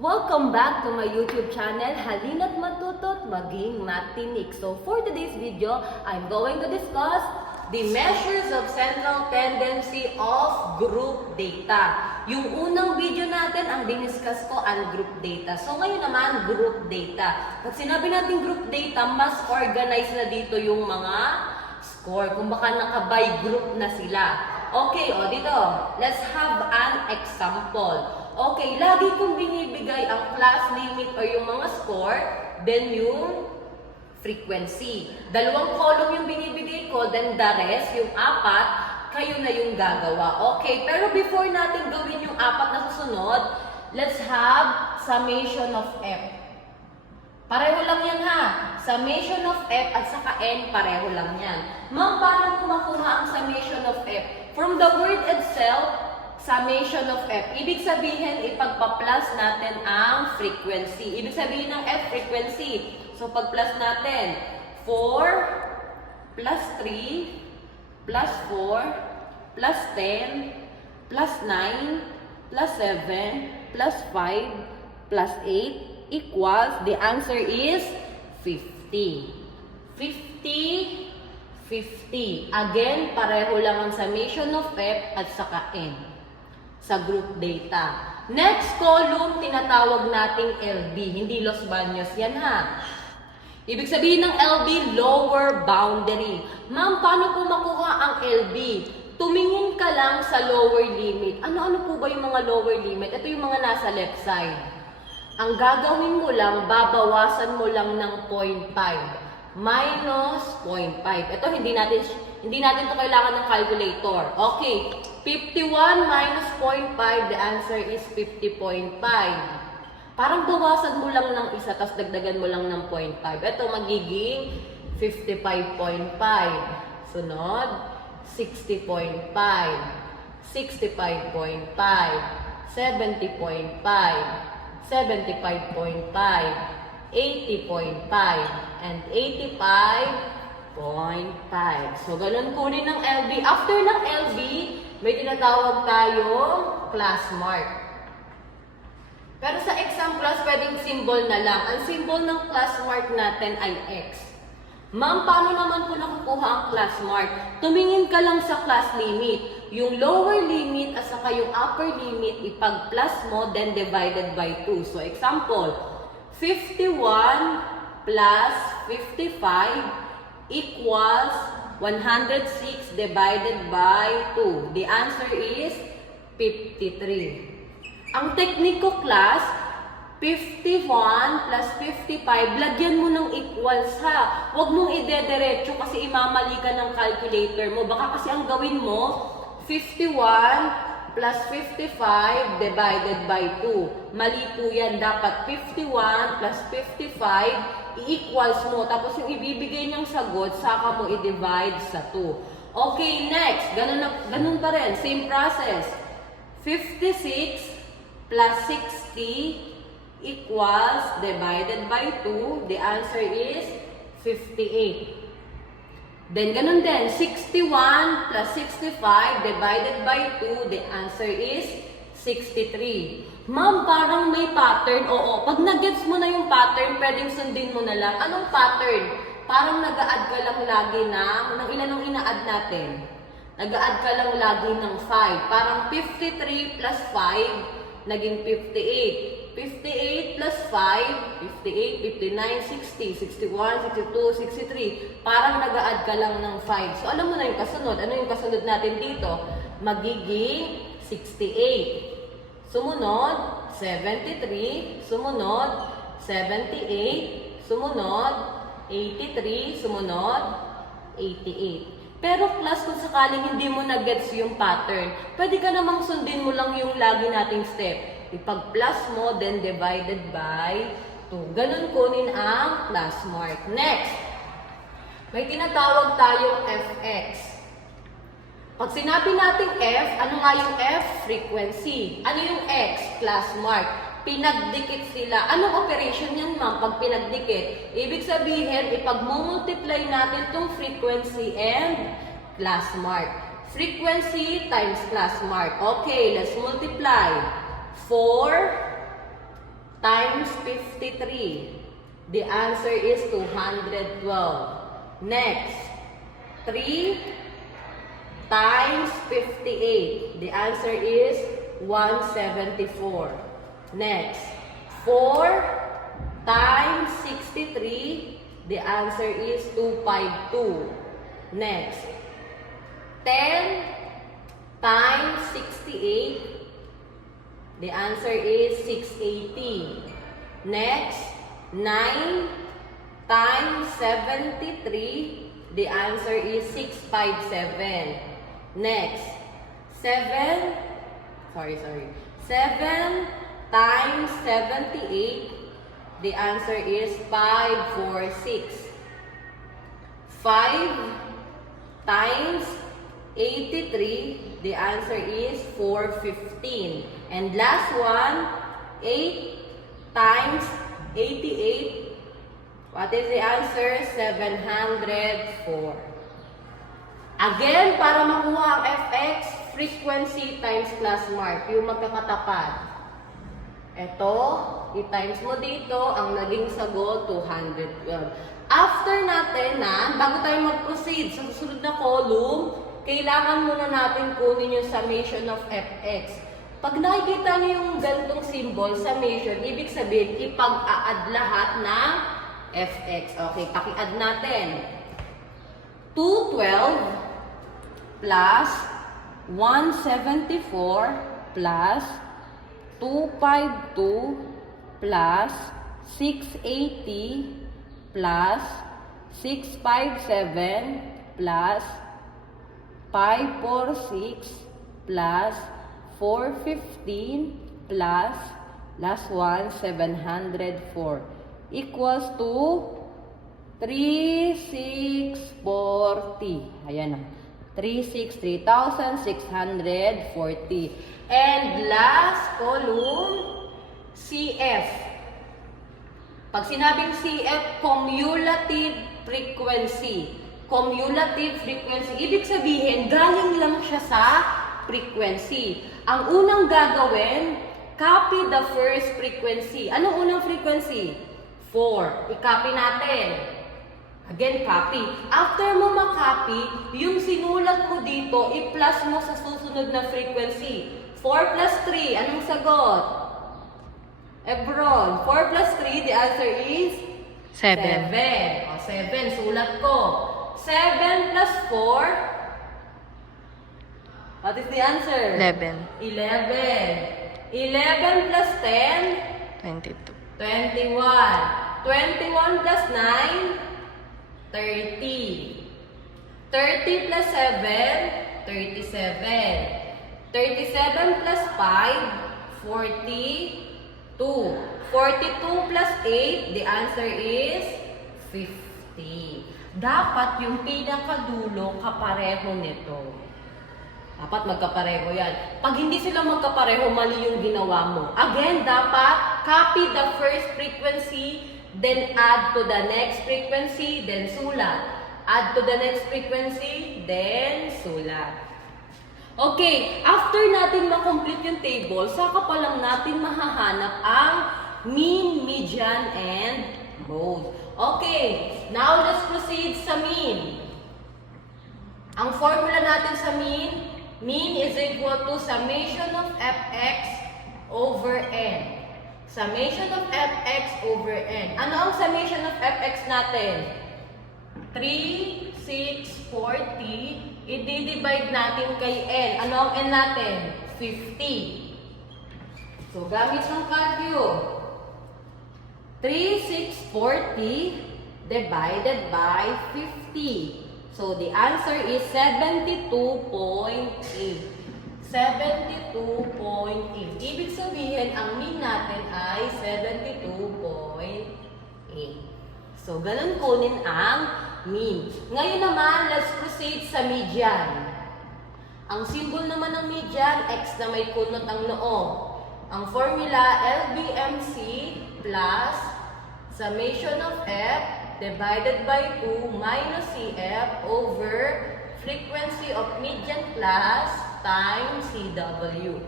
Welcome back to my YouTube channel, Halina't Matuto't Maging Matinik. So for today's video, I'm going to discuss the measures of central tendency of group data. Yung unang video natin, ang diniscuss ko, ang group data. So ngayon naman, group data. Pag sinabi natin group data, mas organized na dito yung mga score. Kung baka naka-by group na sila. Okay, dito, let's have an example. Okay, lagi kong binibigay ang class limit or yung mga score, then yung frequency. Dalawang column yung binibigay ko, then the rest, yung apat, kayo na yung gagawa. Okay, pero before natin gawin yung apat na susunod, let's have summation of F. Pareho lang yan ha. Summation of F at saka N, pareho lang yan. Ma'am, paano ko makuha ang summation of F? From the word itself, summation of F. Ibig sabihin, ipagpa-plus natin ang frequency. Ibig sabihin ng F, frequency. So, pag-plus natin, 4 plus 3 plus 4 plus 10 plus 9 plus 7 plus 5 plus 8 equals, the answer is 50. 50, 50. Again, pareho lang ang summation of F at saka N sa group data. Next column, tinatawag nating LB. Hindi Los Baños yan ha. Ibig sabihin ng LB, lower boundary. Ma'am, paano po makuha ang LB? Tumingin ka lang sa lower limit. Ano-ano po ba yung mga lower limit? Ito yung mga nasa left side. Ang gagawin mo lang, babawasan mo lang ng 0.5. Minus 0.5. Ito, hindi natin ito kailangan ng calculator. Okay, 51 minus 0.5, the answer is 50.5. Parang bawasan mo lang ng isa, tapos dagdagan mo lang ng 0.5. Ito, magiging 55.5. Sunod, 60.5, 65.5, 70.5, 75.5, 80.5, and 85.5. So, ganun po rin ng LB. After ng LB, may tinatawag tayong class mark. Pero sa exam class, pwedeng symbol na lang. Ang symbol ng class mark natin ay X. Ma'am, paano naman po nakukuha ang class mark? Tumingin ka lang sa class limit. Yung lower limit at saka yung upper limit, ipag-plus mo, then divided by 2. So, example, 51 plus 55 equals 106 divided by 2. The answer is 53. Ang technique ko class, 51 plus 55, lagyan mo ng equals ha. Huwag mong idediretso kasi imamali ka ng calculator mo. Baka kasi ang gawin mo, 51 plus 55 divided by 2. Mali po yan. Dapat 51 plus 55 i-equals mo. Tapos yung ibibigay niyang sagot, saka mo i-divide sa 2. Okay, next. Ganun pa rin. Same process. 56 plus 60 equals divided by 2. The answer is 58. Then, ganun din. 61 plus 65 divided by 2. The answer is 63. Ma'am, parang may pattern. Oo. Pag nag-gets mo na yung pattern, pwedeng sundin mo na lang. Anong pattern? Parang nag-a-add ka lang lagi ng ilan ang ina-add natin? Nag-a-add ka lang lagi ng 5. Parang 53 plus 5, naging 58. 58 plus 5, 58, 59, 60, 61, 62, 63. Parang nag-a-add ka lang ng 5. So, alam mo na yung kasunod. Ano yung kasunod natin dito? Magiging 68. Sumunod, 73. Sumunod, 78. Sumunod, 83. Sumunod, 88. Pero class, kung sakaling hindi mo na-gets yung pattern, pwede ka namang sundin mo lang yung lagi nating step. Ipag-plus mo, then divided by 2. Ganun kunin ang class mark. Next, may tinatawag tayong fx. Pag sinabi natin f, ano nga yung f? Frequency. Ano yung x? Class mark. Pinagdikit sila. Anong operation yan, ma'am? Pag pinagdikit, ibig sabihin, ipag-multiply natin itong frequency and class mark. Frequency times class mark. Okay, let's multiply. 4 times 53. The answer is 212. Next, 3 times 58. The answer is 174. Next, 4 times 63. The answer is 252. Next, 10 times 68. The answer is 680. Next, 9 times 73. The answer is 657. Next, 7 times 78. The answer is 546. 5 times 83. The answer is 415. And last one, 8 times 88. What is the answer? 704. Again, para makuha ang fx, frequency times class mark, yung magkakatapat. Ito, i-times mo dito, ang naging sagot, 212. After natin bago tayo mag-proceed sa susunod na column, kailangan muna natin kunin yung summation of fx. Pag nakikita niyo yung gantong symbol, summation, ibig sabihin, ipag-a-add lahat ng fx. Okay, paki-add natin. 212 plus 174 plus 252 plus 680 plus 657 plus 546 plus 415 plus last one 704 equals to 3,640. Ayan na. 3,640. And last column, CF. Pag sinabing CF, cumulative frequency. Cumulative frequency. Ibig sabihin, galing lang siya sa frequency. Ang unang gagawin, copy the first frequency. Anong unang frequency? 4. I-copy natin. Again, copy. After mo ma-copy, yung sinulat mo dito, i-plus mo sa susunod na frequency. 4 plus 3, anong sagot? Ebron, 4 plus 3, the answer is? 7. 7. O, 7, sulat ko. 7 plus 4, what is the answer? 11. 11. 11 plus 10? 22. 21. 21 plus 9? 30. 30 plus 7? 37. 37 plus 5? 42. 42 plus 8? The answer is 50. Dapat yung pinakadulo kapareho nito. Dapat magkapareho yan. Pag hindi sila magkapareho, mali yung ginawa mo. Again, dapat copy the first frequency, then add to the next frequency, then sulat. Add to the next frequency, then sulat. Okay, after natin ma-complete yung table, saka pa lang natin mahahanap ang mean, median, and mode. Okay, now let's proceed sa mean. Ang formula natin sa mean is equal to summation of fx over n. Summation of fx over n. Ano ang summation of fx natin? 3, 6, 40. I-divide natin kay n. Ano ang n natin? 50. So, gamit ng calcio. 3, 6, 40 divided by 50. So, the answer is 72.8. 72.8. Ibig sabihin, ang mean natin ay 72.8. So, ganun kunin ang mean. Ngayon naman, let's proceed sa median. Ang symbol naman ng median, x na may kunot ang noo. Ang formula, LBMC plus summation of f divided by 2 minus CF over frequency of median class times CW.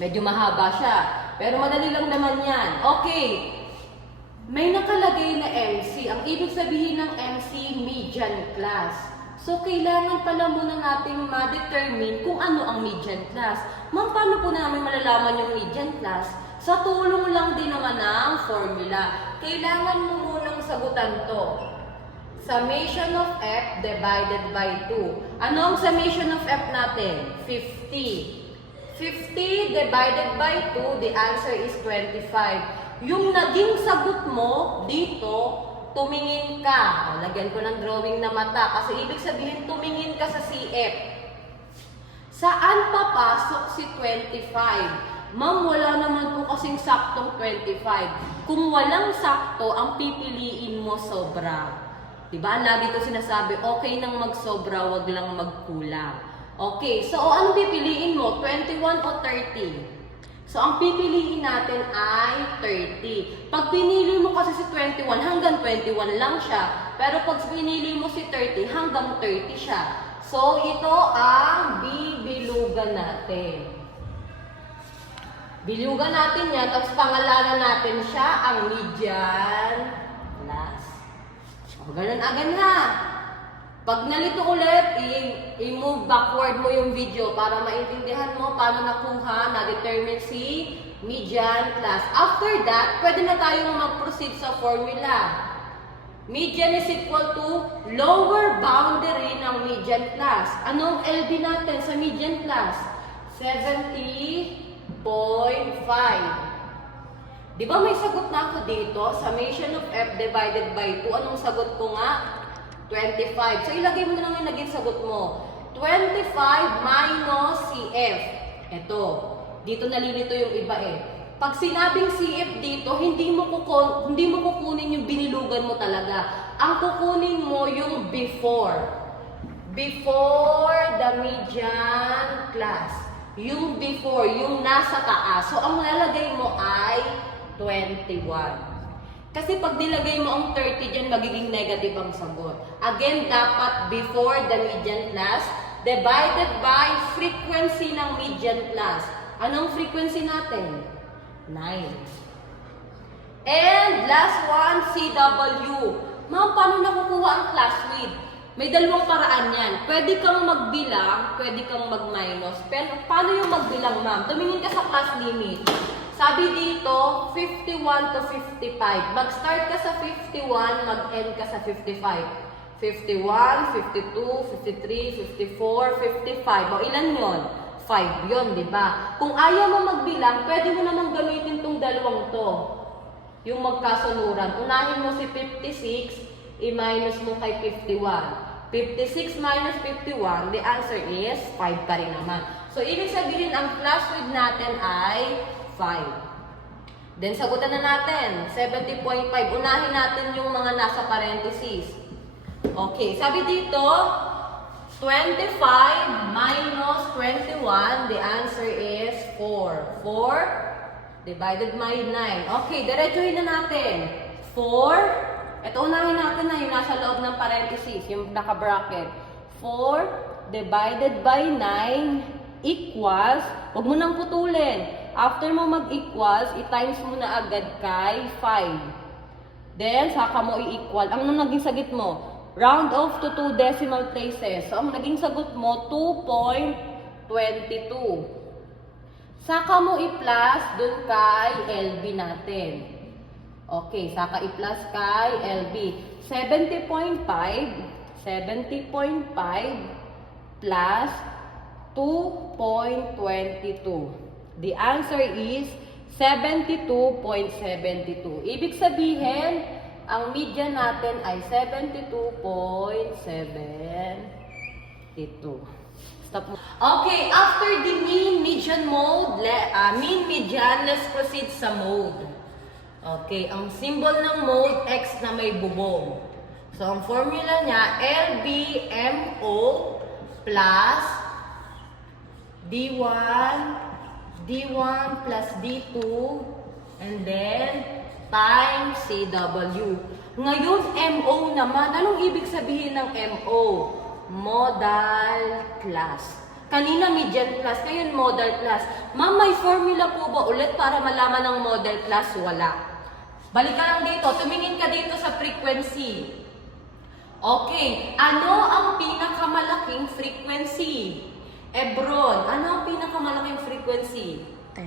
Medyo mahaba siya. Pero madali lang naman yan. Okay. May nakalagay na MC. Ang ibig sabihin ng MC, median class. So, kailangan pala muna nating ma-determine kung ano ang median class. Ma'am, paano po namin malalaman yung median class? Sa tulong lang din naman ng formula. Kailangan mo munang sagutan to. Summation of F divided by 2. Ano ang summation of F natin? 50. 50 divided by 2, the answer is 25. Yung naging sagot mo dito, tumingin ka. Lagyan ko ng drawing na mata kasi ibig sabihin tumingin ka sa CF. Saan papasok si 25? Ma'am, wala naman po kasing saktong 25. Kung walang sakto, ang pipiliin mo sobra. Diba? Lagi ko sinasabi, okay nang magsobra, wag lang magkulang. Okay, so anong pipiliin mo? 21 o 30? So ang pipiliin natin ay 30. Pag pinili mo kasi si 21, hanggang 21 lang siya. Pero pag pinili mo si 30, hanggang 30 siya. So ito ang bibilugan natin. Bilugan natin yan, tapos pangalanan natin siya ang median class. O, ganun agad ha. Pag nalito ulit, i-move backward mo yung video para maintindihan mo paano nakuha, na-determine si median class. After that, pwede na tayong mag-proceed sa formula. Median is equal to lower boundary ng median class. Anong LB natin sa median class? 70.5. Di ba may sagot na ako dito? Summation of F divided by 2. Anong sagot ko nga? 25. So, ilagay mo na lang yung naging sagot mo. 25 minus CF. Ito. Dito nalilito yung iba eh. Pag sinabing CF dito, hindi mo kukunin yung binilugan mo talaga. Ang kukunin mo yung before. Before the median class. Yung before, yung nasa taas. So, ang lalagay mo ay 21. Kasi pag nilagay mo ang 30 dyan, magiging negative ang sagot. Again, dapat before the median class divided by frequency ng median class. Anong frequency natin? 9. And last one, CW. Ma'am, paano nakukuha ang class width? May dalawang paraan yan. Pwede kang magbilang, pwede kang mag-minus. Pero paano yung magbilang, ma'am? Tumingin ka sa class limit. Sabi dito, 51 to 55. Mag-start ka sa 51, mag-end ka sa 55. 51, 52, 53, 54, 55. O ilan yon? 5 yon, di ba? Kung ayaw mo magbilang, pwede mo namang gamitin tong dalawang to. Yung magkasunuran. Unahin mo si 56, i-minus mo kay 51. 56 minus 51, the answer is 5 pa rin naman. So, ibig sabihin, ang class width natin ay 5. Then, sagutan na natin. 70.5. Unahin natin yung mga nasa parentheses. Okay. Sabi dito, 25 minus 21, the answer is 4. 4 divided by 9. Okay. Diretsuhin na natin. 4. Ito, unahin natin na yung nasa loob ng parentheses, yung naka-bracket. 4 divided by 9 equals, huwag mo nang putulin. After mo mag-equals, i-times mo na agad kay 5. Then, saka mo i-equal. Ang naging sagot mo? Round off to 2 decimal places. So, ang naging sagot mo, 2.22. Saka mo i-plus dun kay LB natin. Okay, saka i-plus kay LB. 70.5 plus 2.22. The answer is 72.72. Ibig sabihin, ang median natin ay 72.72. Stop mo. Okay, after the mean, median mode, median, let's proceed sa mode. Okay, ang symbol ng mode, X na may bubong. So, ang formula niya, LBMO plus D1 plus D2, and then times CW. Ngayon, MO naman. Anong ibig sabihin ng MO? Modal class. Kanina median class, ngayon model class. Ma'am, may formula po ba ulit para malaman ng model class? Wala. Balik ka lang dito, tumingin ka dito sa frequency. Okay, ano ang pinakamalaking frequency? Ebron, ano ang pinakamalaking frequency? 10.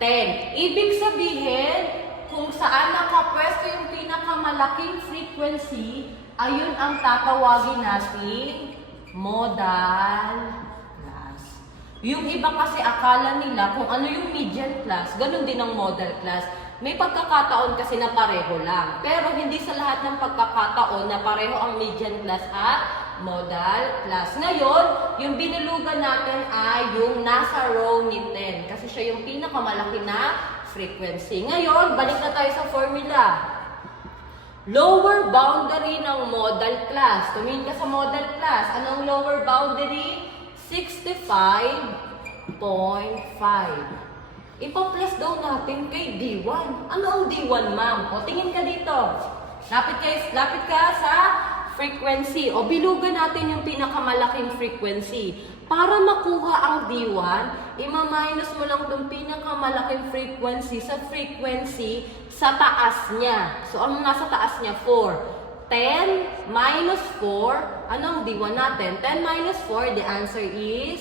10. Ibig sabihin, kung saan nakapwesto yung pinakamalaking frequency, ayun ang tatawagin natin modal class. Yung iba kasi akala nila kung ano yung median class, ganun din ang modal class. May pagkakataon kasi na pareho lang. Pero hindi sa lahat ng pagkakataon na pareho ang median class at modal class. Ngayon, yung binulugan natin ay yung nasa row ni 10. Kasi siya yung pinakamalaki na frequency. Ngayon, balik na tayo sa formula. Lower boundary ng modal class. Tumingin ka sa modal class. Anong lower boundary? 65.5. Ipa-plus daw natin kay D1. Ano ang D1, ma'am? O, tingin ka dito. Lapit ka sa frequency. O, bilugan natin yung pinakamalaking frequency. Para makuha ang D1, ima-minus mo lang itong pinakamalaking frequency sa taas niya. So, ang nasa taas niya? 4. 10 minus 4, ano ang D1 natin? 10 minus 4, the answer is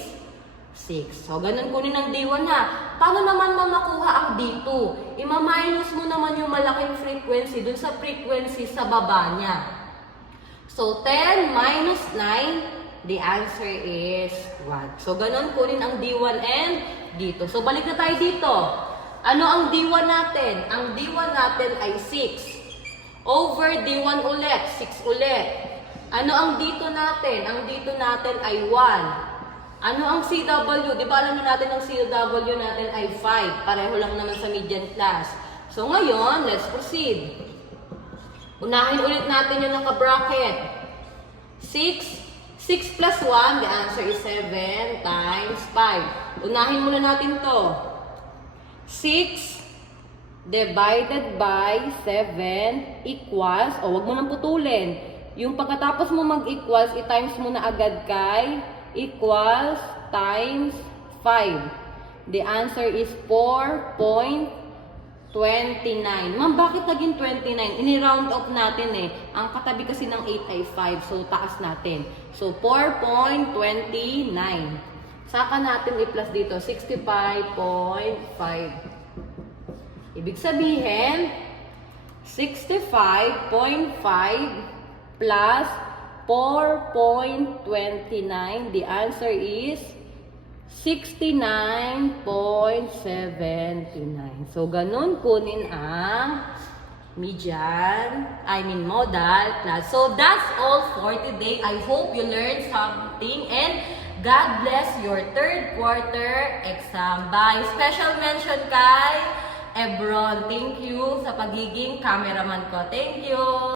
6. So, ganun kunin ang D1 na. Paano naman makuha ang D2? Ima-minus mo naman yung malaking frequency dun sa frequency sa baba niya. So, 10 minus 9, the answer is 1. So, ganun kunin ang D1 and D2. So, balik na tayo dito. Ano ang D1 natin? Ang D1 natin ay 6. Over D1 ulit, 6 ulit. Ano ang D2 natin? Ang D2 natin ay 1. Ano ang CW? Di ba alam natin ang CW natin ay 5. Pareho lang naman sa median class. So ngayon, let's proceed. Unahin ulit natin yung naka-bracket. 6 plus 1, the answer is 7 times 5. Unahin muna natin to. 6 divided by 7 equals, wag mo nang putulin. Yung pagkatapos mo mag-equals, i-times mo na agad kay equals times 5. The answer is 4.29. Ma'am, bakit naging 29? Ini-round off natin eh. Ang katabi kasi ng 8 ay 5. So, taas natin. So, 4.29. Saka natin i-plus dito, 65.5. Ibig sabihin, 65.5 plus 4.29, the answer is 69.79. So, ganun kunin ang modal class. So, that's all for today. I hope you learned something and God bless your third quarter exam. Bye! Special mention kay Ebron. Thank you sa pagiging cameraman ko. Thank you!